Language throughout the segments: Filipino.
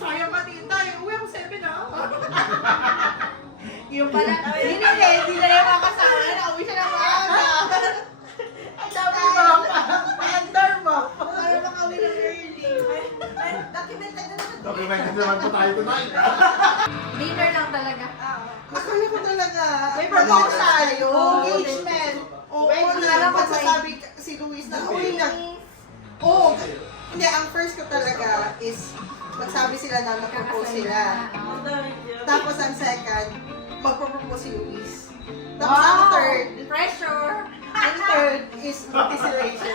sayang ka tita. Uwi ako 7 ah. Yung pala, hindi na yung mga kasama na nakauwi siya ng maaga. Ang dami ba? Under mo. Para makauwi ng early. Documented na naman. Documented naman po tayo tonight. Dinner lang talaga. Akala ko talaga. May proposal. Engagement. Oo, Wait, alam pa sabi si Luis na uwi na. Oo. Hindi, ang first ko talaga is magsabi sila na mag-propose sila. Tapos ang second, magpropose si Luis. Tapos ang third, Pressure! ang third is deceleration.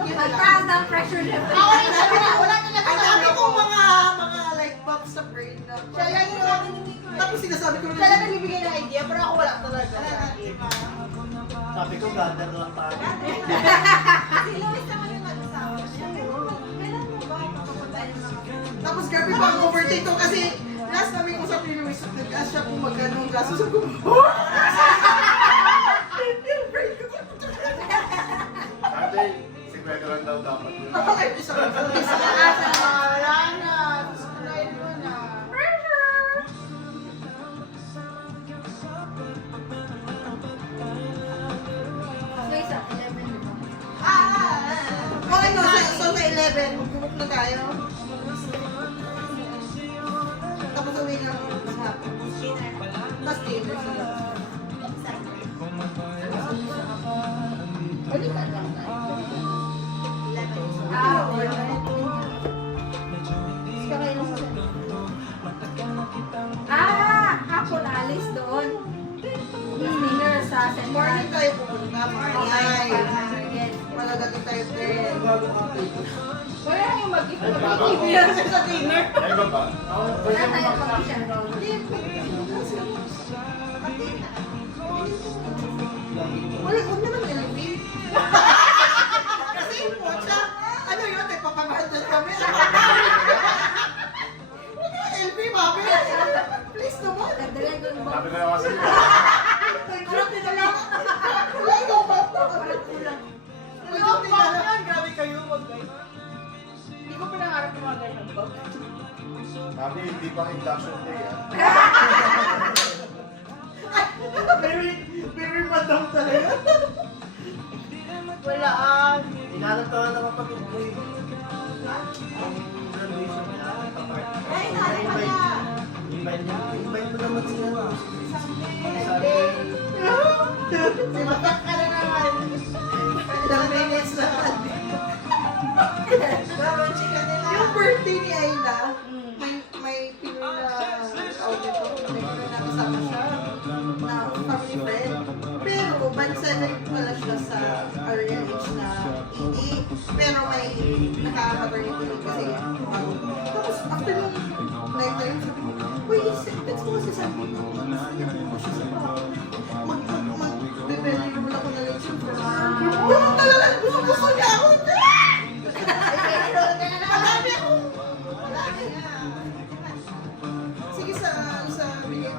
Yun Ang lang. taas ng pressure level. Wala talaga ang dami kong mga like pops sa brain na. Siya lang yung Tapos sinasabi ko siya lang nagbibigay ng idea, pero ako wala talaga. Sabi ko, gather lang tayo. Si Luis naman yung nag-asawa siya. Kailan mo ba makapunta yung mga Tapos grabe pa ang overtake ko kasi last namin ko sa Luis, nag-ask siya kung magkano ang gasto sa ko. Sabi, 50 lang daw dapat. Ay, isa ka pala. Wala na. Susunod mo na. Okay, sa 11 di ba? Okay, no, so sa 11, mag-book na tayo. Tapos uwi na ako sa hapon. Tapos dinner sila. Balikan lang tayo. Hapon alis doon. Dinner sa St. Morning tayo pupunta, Mariay. Okay. Malagati tayo din. Wala yung mag-ibig sa dinner. Ay, ba ba? Wala tayo pag-isya. Wala, huwag naman elevate. Kasi po siya, ano yun, nagpapamahal kami. Huwag naman elevate, mami. Please naman. Dragon Ball. Sabi ko na kasi, Harap din na lang. Wala ikaw ba? Yung bag yun, grabe kayo, wag kayo. Hindi ko pinangarap yung mga ganyan bag. sabi, hindi pang induction day, ah. Very madam talaga. Wala. Hinanap ka na naman pag-enjoy. Ang graduation niya, kapag. Ay, nari pa niya. Invite mo naman sila. Simakat ka na naman. Ilang minutes na. Gawin chika nila. Yung birthday ni Ayla, may Pinoy na audio ko. May Pinoy na kasama siya na family friend. Pero bansanay pala siya sa RLH na EE. Pero may nakaka-maternity leave kasi tapos after nung night na yun, sabi ko, uy, that's ko kasi sabi ko, mag-bebelly roll ako na lang siya. Yung talaga, gusto niya ako. Marami ako. Marami nga. Sige sa bigay.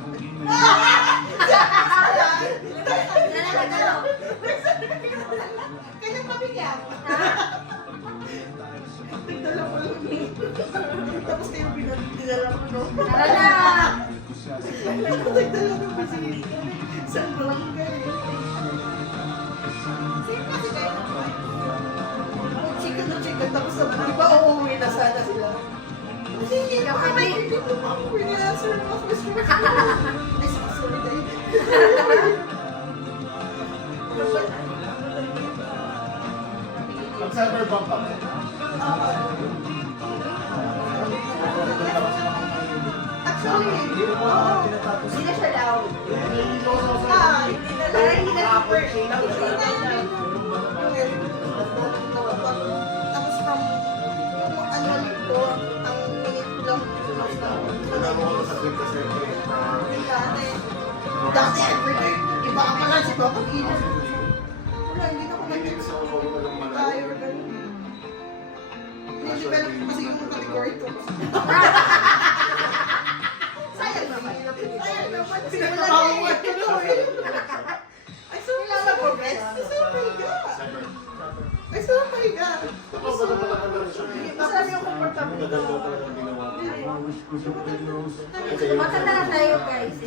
Kaya pabigyan. Nagdala ko lang. Tapos kayo dinala ko, no? Tara na! Nagdala ko kasi sa barangay. Same kasi kayo naman. Chicken na chicken. Tapos sabi, di ba uuwi na sana sila? Kasi hindi pa kami, hindi pa uuwi na. Sir, Mr. Ay, sorry tayo. Mag-server bump kami. Actually, Hindi mo po tinatapos. Hindi na siya loud. parang hindi na super. Tapos from yung annual ko, ang minute lang. Wala mo ako sa big kasi. Dati everyday, iba ka pala si Papa Gino. Wala, hindi na ako Hindi nag-get sa ako walang malayo. tayo. Hindi-develop ko kasi yung category to. Sayang naman. Sayang naman. Sinagpapamukat ko na eh. Ay, so wala po, guys. Ay, so mahiga. Ay, so mahiga. Tapos ba naman ang relasyon? Masarap yung comfortable. Maganda talagang ginawa. Maganda na tayo guys.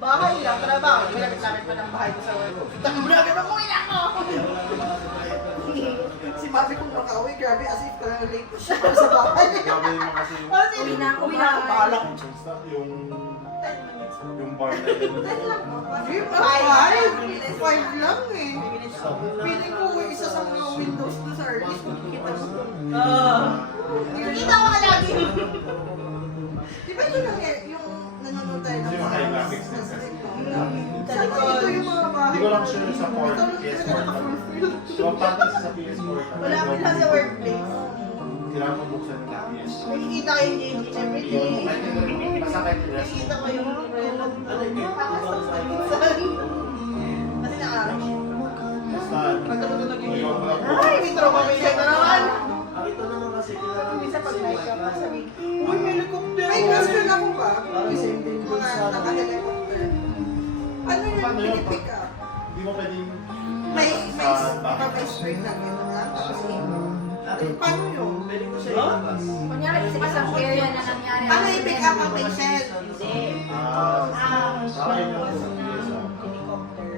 Bahay lang, trabaho. Malapit-lapit pa ng bahay ko sa work. Vlogger pa, umuwi na ako! Si Mami kung makauwi, grabe as if talaga late pa siya sa bahay. Grabe yung kasi Uwi na ako. Uwi na ako, bahala ko. yung bar na yun. Dream of 5 lang eh. Feeling ko isa sa mga windows na sa artist, makikita mo. Kita ko ka lagi. Di ba yun yung nanonood tayo ng Yung high graphics sa na kasi. Saan ba dito yung mga bahay? Hindi ko lang sure sa port, Ito, PS4 talaga pa. naka-fulfill. So, pati sa PS4 pa. Wala kami lang sa workplace. Kailangan mo buksan ng PS4. Nakikita ko yung game every day. Masakit yung rest. Nakikita ko yung relog. Ano yung game? Kasi nakarash. Basta, Pagkatulog yung ayaw mo lang po. Ay, may trauma may na naman. Ang ito naman kasi kailangan Minsan pag like ka pa, sabi, uy, may helicopter. May question ako ba? Parang same din Yung dun mga sa... naka-helicopter. Ano yung Paano yun? pinipick up? Hindi mo pwedeng May straight na gano'n lang. Tapos paano yun? Pwede ko siya ilabas. Kunyari kasi isang area na nangyari. Paano i-pick up ang patient? Hindi. Saka yun yung Helicopter.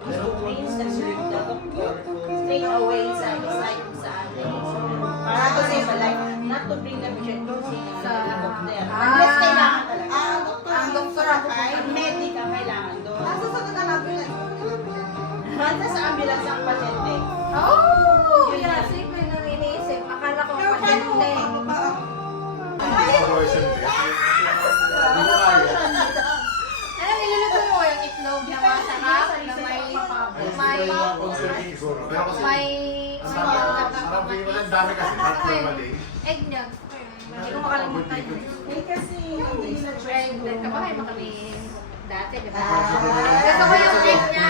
Pero Planes nag-serve the doctor straight away sa site sa atin. Para to save a life, not to bring the patient sa helicopter. Unless kailangan talaga. Ang doktor ako Ang medic ang kailangan doon. Nasa sa ambulance? Handa sa ambulance ang pasyente. Oh! Yeah, kasi ko yung iniisip. Akala ko Pero paano mo pasyente. abortion test. Hindi mo kaya. Ano, niluluto mo yung itlog na masarap na Pero kasi, may sarap yung wala, dami kasi, not normally. egg niya. Hindi ko makalimutan yun. Eh kasi hindi nila Friend, nagkabahay mo kami dati, di ba? Ah. Gusto ko yung egg niya.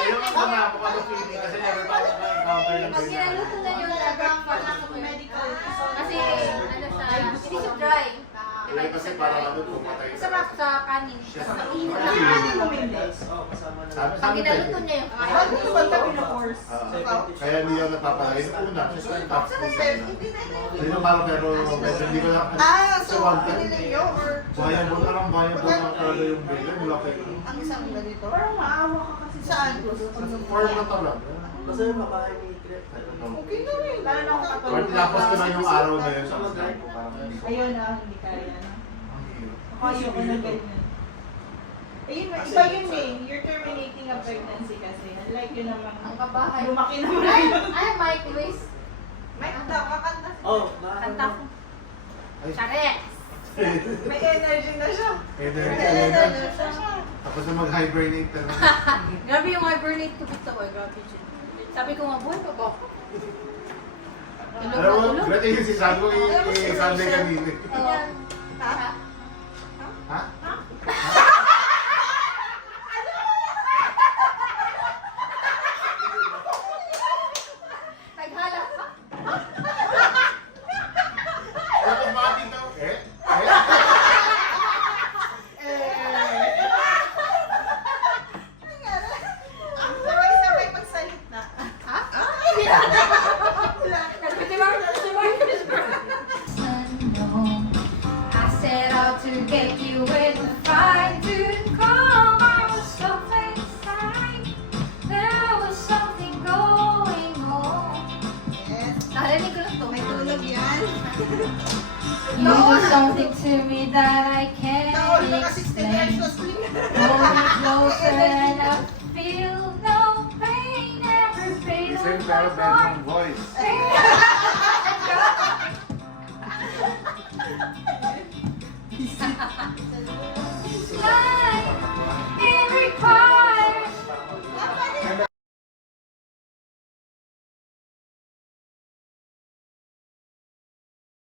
Ayun ang sama ako kasi feeling kasi never pa ako na-encounter yung Pag ginaluto na yun na breakfast, kasi ano siya, hindi siya dry. Diba? Kasi parang ano, pumatay. Masarap sa kanin. Sa init lang. kasama na. Sabi Pag ginaluto niya yung kanin. Kaya hindi ako napapalagay sa una. Tapos hindi na parang pero medyo hindi ko na So pinili nyo or bayan mo na lang, bayan mo na talaga yung bill. Wala kayo. ang isang ganito? Parang maawa ka kasi Saan? Form na talaga. Basta yung babae ni Greg. Okay na rin. Lalo na kung Or katulog. tinapos ko na yung araw na yun sa mga ko. Parang Ayun na, hindi kaya na. ang hirap. Ayaw ko na ganyan. Ayun, iba yun eh. You're terminating a pregnancy kasi. Unlike yun naman. Ang kabahay. Lumaki naman. Ay, Mike Luis. May kanta, kakanta. Oh, Kanta ko. Ay, Chares. May energy na siya. Tapos na mag-hibernate na. Grabe yung hibernate ko dito. Oy, grabe dyan. Sabi ko nga, buhay pa ba ako? Tulog Alam mo, na tulog. grabe yung sinasabi ko i-Sunday kanina. Ayan. Ha? Ha? Naghala pa. Tapos mga dito, Sabay-sabay magsalita. Ha? I set out to get you with a fine tooth comb. I was so excited. There was something going on. Narinig ko lang to. May tulog yan. You do something to me that I can't Taon na ka 16 years explain. na sleep. Hold me closer and I feel no pain. Every Same feeling pero of bedroom voice.